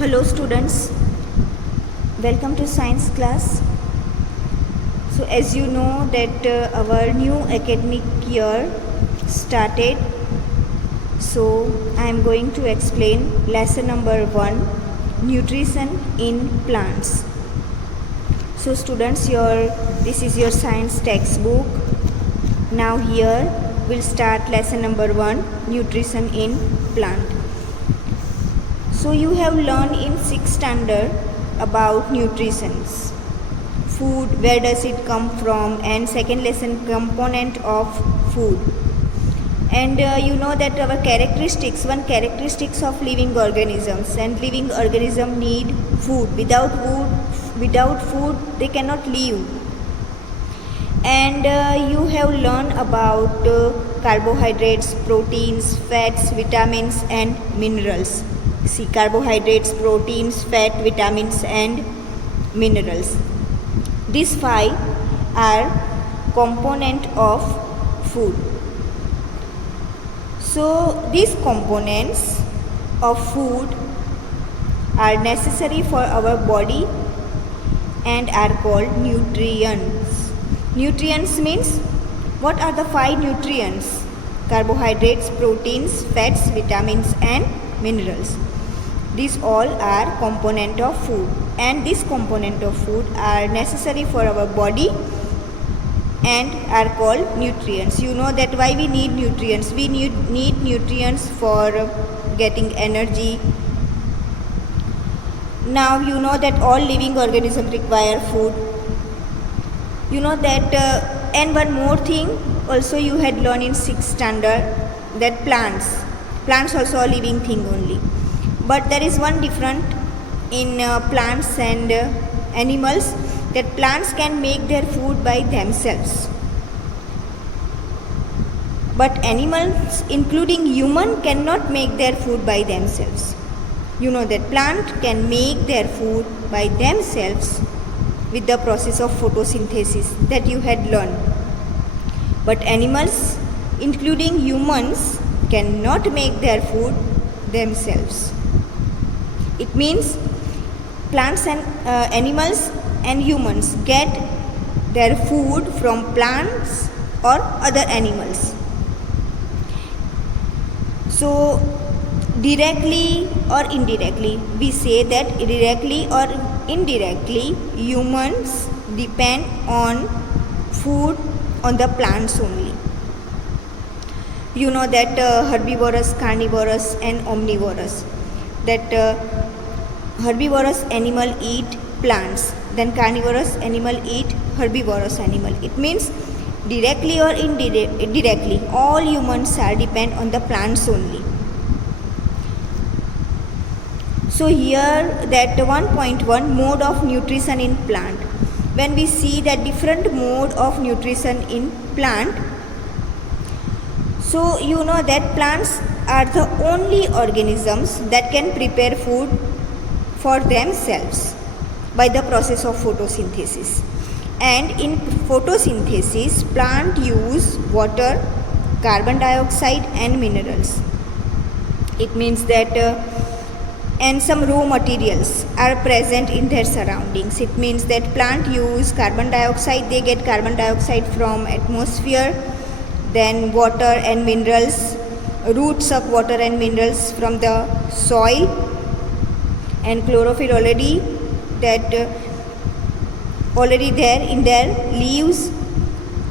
Hello students, welcome to science class. So as you know that our new academic year started, so I am going to explain lesson number 1, nutrition in plants. So students, this is your science textbook. Now here we'll start lesson number 1, nutrition in plant. So you have learned in 6th standard about nutrition, food, where does it come from, and second lesson, component of food. And you know that our characteristics, one characteristics of living organisms, and living organism need food. Without food they cannot live. And you have learned about carbohydrates, proteins, fats, vitamins and minerals. See, carbohydrates, proteins, fat, vitamins and minerals. These 5 are component of food. So these components of food are necessary for our body and are called nutrients. Nutrients means, what are the 5 nutrients? Carbohydrates, proteins, fats, vitamins and minerals. These all are component of food, and this component of food are necessary for our body and are called nutrients. You know that why we need nutrients. We need nutrients for getting energy. Now you know that all living organisms require food. You know that and one more thing also you had learned in 6th standard, that plants also a living thing only. But there is one difference in plants and animals, that plants can make their food by themselves. But animals, including human, cannot make their food by themselves. You know that plant can make their food by themselves with the process of photosynthesis that you had learned. But animals, including humans, cannot make their food themselves. It means plants and animals and humans get their food from plants or other animals. So directly or indirectly, we say that directly or indirectly humans depend on food on the plants only. You know that herbivorous, carnivorous and omnivorous. That herbivorous animal eat plants, then carnivorous animal eat herbivorous animal. It means directly or indirectly all humans are depend on the plants only. So here that 1.1, mode of nutrition in plant. When we see that different mode of nutrition in plant, so you know that plants are the only organisms that can prepare food for themselves by the process of photosynthesis. And in photosynthesis, plant use water, carbon dioxide and minerals. It means that and some raw materials are present in their surroundings. It means that plant use carbon dioxide, they get carbon dioxide from atmosphere, then water and minerals, roots suck water and minerals from the soil, and chlorophyll already there in their leaves.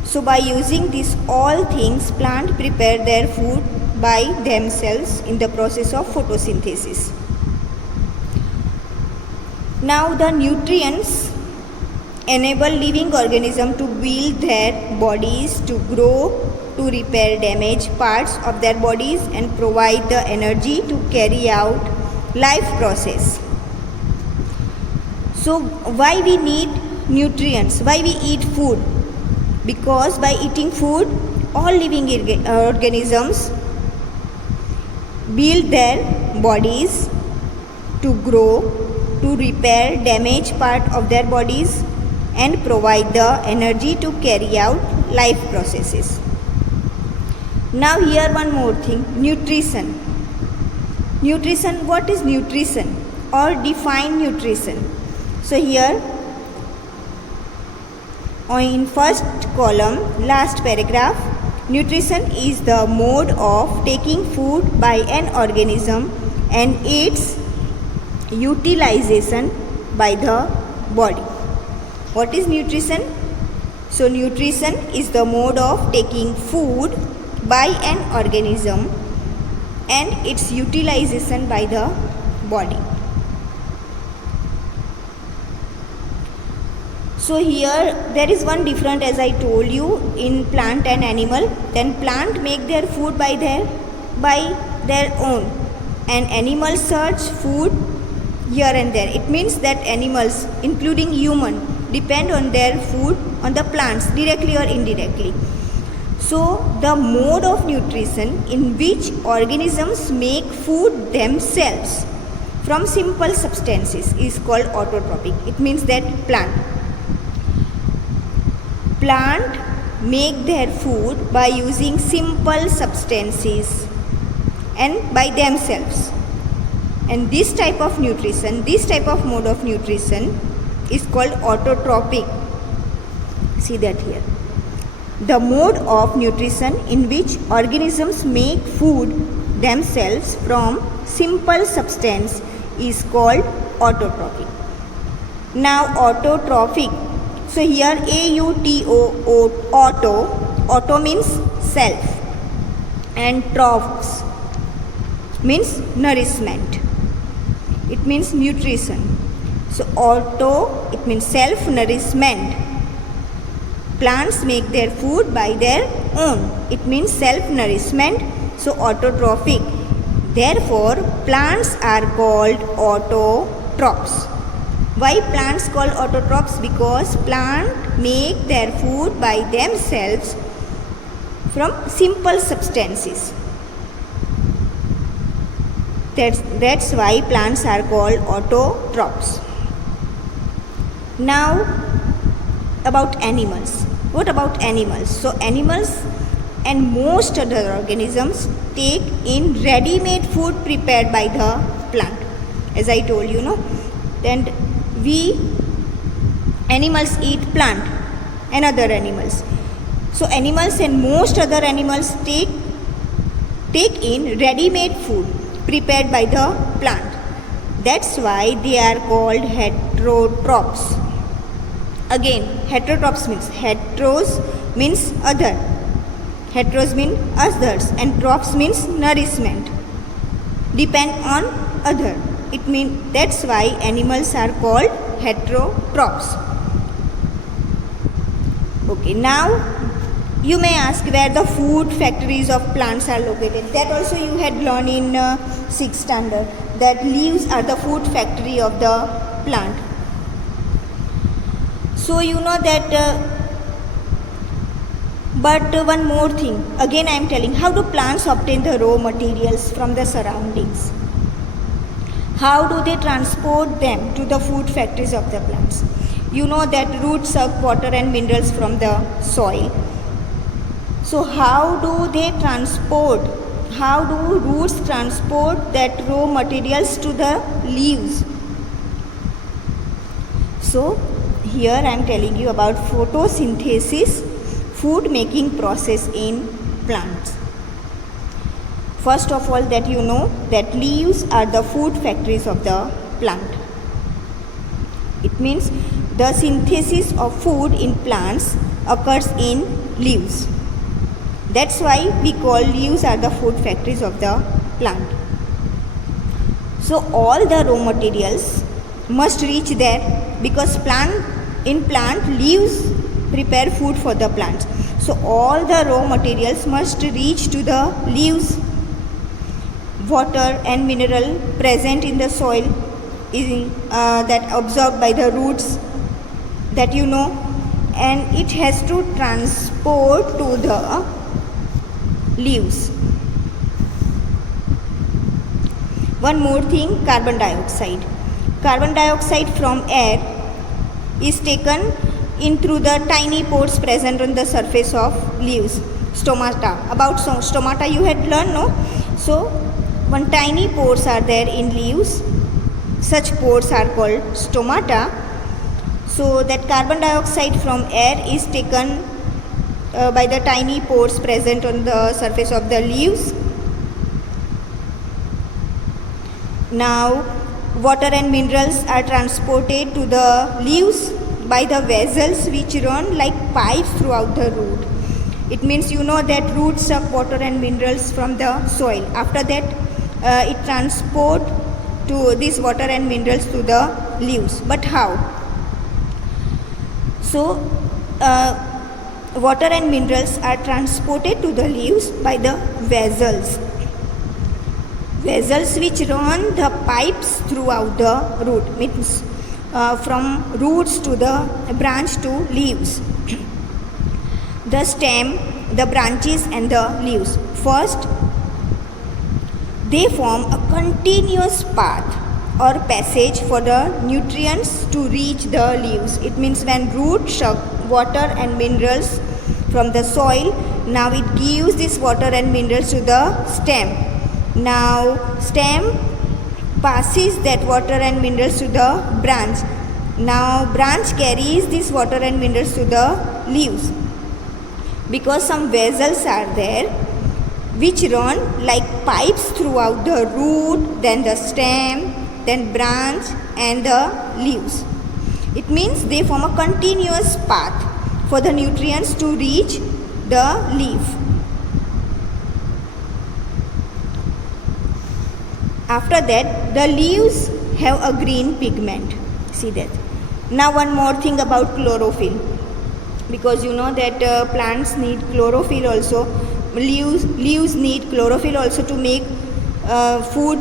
So by using these all things, plant prepare their food by themselves in the process of photosynthesis. Now the nutrients enable living organisms to build their bodies, to grow, to repair damaged parts of their bodies and provide the energy to carry out life process. So why we need nutrients? Why we eat food? Because by eating food, all living organisms build their bodies to grow, to repair damaged part of their bodies and provide the energy to carry out life processes. Now here one more thing, nutrition. Nutrition, what is nutrition? or define nutrition. So here in first column, last paragraph, nutrition is the mode of taking food by an organism and its utilization by the body. What is nutrition? So nutrition is the mode of taking food by an organism and its utilization by the body. So here there is one difference, as I told you, in plant and animal. Then plant make their food by their own, and animals search food here and there. It means that animals, including human, depend on their food on the plants directly or indirectly. So the mode of nutrition in which organisms make food themselves from simple substances is called autotrophic. It means that plant make their food by using simple substances and by themselves. And this type of nutrition, this type of mode of nutrition is called autotrophic. See that here. The mode of nutrition in which organisms make food themselves from simple substance is called autotrophic. Now autotrophic. So here auto means self, and trophs means nourishment. It means nutrition. So auto, it means self nourishment. Plants make their food by their own. It means self nourishment. So autotrophic. Therefore plants are called autotrophs. Why plants called autotrophs? Because plants make their food by themselves from simple substances. That's why plants are called autotrophs. Now about animals. What about animals? So animals and most other organisms take in ready-made food prepared by the plant. As I told you, then animals eat plant and other animals. So animals and most other animals take in ready-made food prepared by the plant. That's why they are called heterotrophs. Again, heterotrophs means heteros means other. Heteros mean others, and trophs means nourishment. Depend on other. It means that's why animals are called heterotrophs. Okay, now you may ask where the food factories of plants are located. That also you had learned in 6th standard, that leaves are the food factory of the plant. So you know that, but one more thing, again I am telling, how do plants obtain the raw materials from the surroundings? How do they transport them to the food factories of the plants? You know that roots suck water and minerals from the soil. So how do they transport? How do roots transport that raw materials to the leaves? So here I am telling you about photosynthesis, food making process in plants. First of all, that you know that leaves are the food factories of the plant. It means the synthesis of food in plants occurs in leaves. That's why we call leaves are the food factories of the plant. So all the raw materials must reach there, because in plant leaves prepare food for the plants. So all the raw materials must reach to the leaves. Water and mineral present in the soil is that absorbed by the roots, that you know, and it has to transport to the leaves. One more thing, carbon dioxide. Carbon dioxide from air is taken in through the tiny pores present on the surface of leaves. Stomata. About stomata you had learned, no? So one tiny pores are there in leaves, Such pores are called stomata. So that carbon dioxide from air is taken by the tiny pores present on the surface of the leaves. Now water and minerals are transported to the leaves by the vessels which run like pipes throughout the root. It means you know that roots suck water and minerals from the soil. After that it transport to this water and minerals to the leaves. But how? So water and minerals are transported to the leaves by the vessels. Vessels which run the pipes throughout the root, means from roots to the branch to leaves. The stem, the branches and the leaves. First, they form a continuous path or passage for the nutrients to reach the leaves. It means when roots suck water and minerals from the soil, now it gives this water and minerals to the stem. Now stem passes that water and minerals to the branch. Now branch carries this water and minerals to the leaves. Because some vessels are there which run like pipes throughout the root, then the stem, then branch and the leaves. It means they form a continuous path for the nutrients to reach the leaf. After that, the leaves have a green pigment. See that. Now one more thing about chlorophyll. Because you know that plants need chlorophyll also. Leaves need chlorophyll also to make food,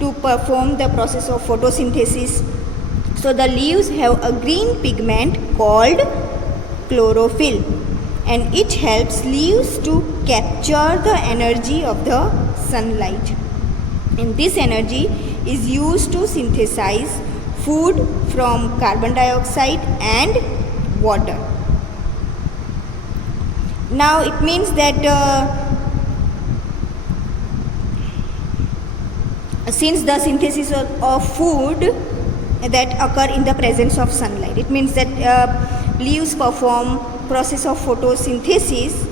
to perform the process of photosynthesis. So the leaves have a green pigment called chlorophyll, and it helps leaves to capture the energy of the sunlight. And this energy is used to synthesize food from carbon dioxide and water. Now it means that since the synthesis of food that occur in the presence of sunlight, it means that leaves perform process of photosynthesis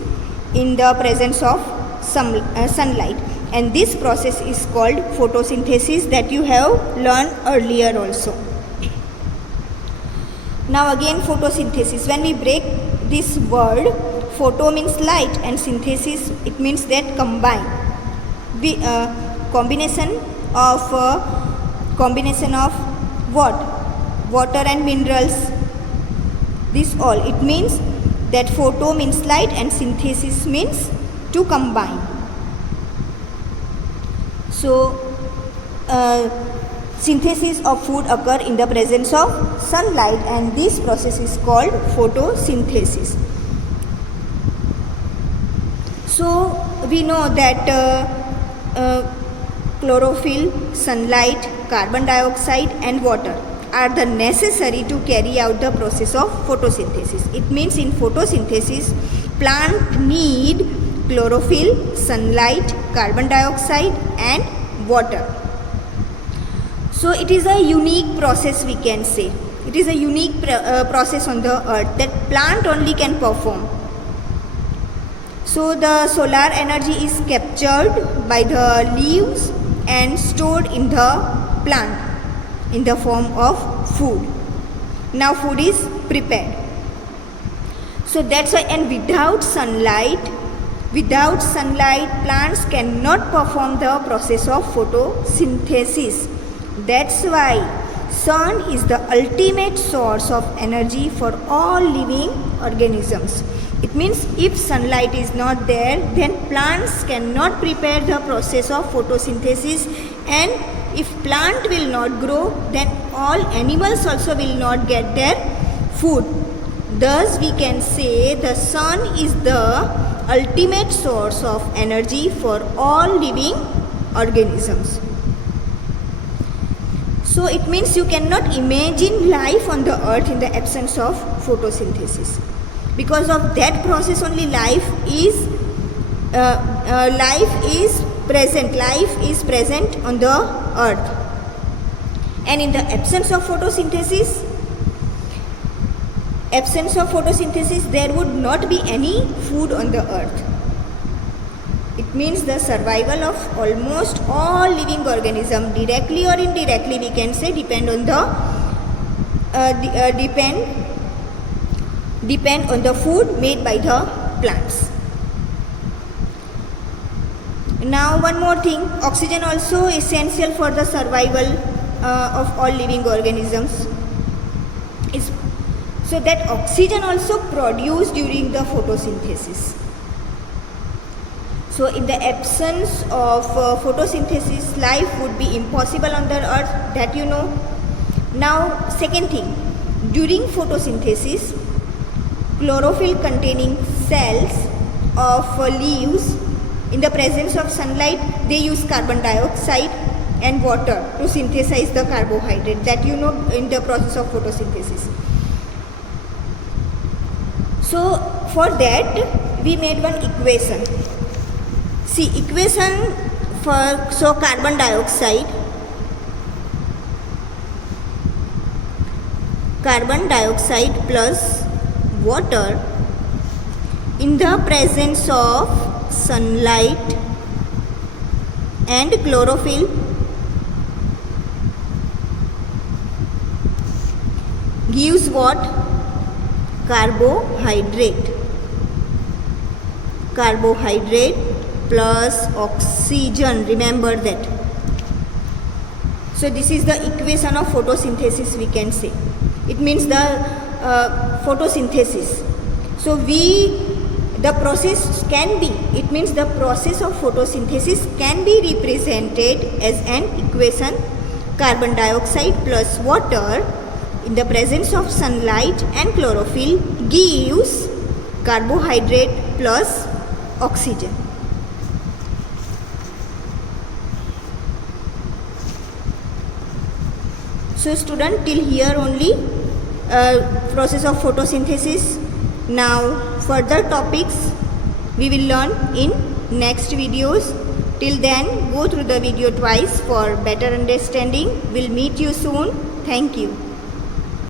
in the presence of sunlight. And this process is called photosynthesis, that you have learned earlier also. Now again photosynthesis. When we break this word, photo means light and synthesis, it means that combine. Combination of what? Water and minerals. This all. It means that photo means light and synthesis means to combine. So, synthesis of food occur in the presence of sunlight, and this process is called photosynthesis. So, we know that chlorophyll, sunlight, carbon dioxide and water are the necessary to carry out the process of photosynthesis. It means in photosynthesis, plant need chlorophyll, sunlight, carbon dioxide and water. So it is a unique process, we can say. It is a unique process on the earth that plant only can perform. So the solar energy is captured by the leaves and stored in the plant in the form of food. Now food is prepared. So that's why, and without sunlight, plants cannot perform the process of photosynthesis. That's why sun is the ultimate source of energy for all living organisms. It means if sunlight is not there, then plants cannot prepare the process of photosynthesis, and if plant will not grow, then all animals also will not get their food. Thus we can say the sun is the ultimate source of energy for all living organisms. So it means you cannot imagine life on the earth in the absence of photosynthesis. Because of that process only life is present on the earth. And in the absence of photosynthesis, there would not be any food on the earth. It means the survival of almost all living organisms, directly or indirectly, we can say, depend on the food made by the plants. Now one more thing, oxygen also essential for the survival of all living organisms. So that oxygen also produced during the photosynthesis. So in the absence of photosynthesis, life would be impossible on the earth, that you know. Now second thing, during photosynthesis, chlorophyll containing cells of leaves, in the presence of sunlight, they use carbon dioxide and water to synthesize the carbohydrate, that you know, in the process of photosynthesis. So for that we made one equation. See, equation for carbon dioxide plus water in the presence of sunlight and chlorophyll gives what? Carbohydrate plus oxygen, remember that. So this is the equation of photosynthesis, we can say. It means the photosynthesis. So the process of photosynthesis can be represented as an equation: carbon dioxide plus water in the presence of sunlight and chlorophyll gives carbohydrate plus oxygen. So student, till here only process of photosynthesis. Now further topics we will learn in next videos. Till then, go through the video twice for better understanding. We'll meet you soon. Thank you.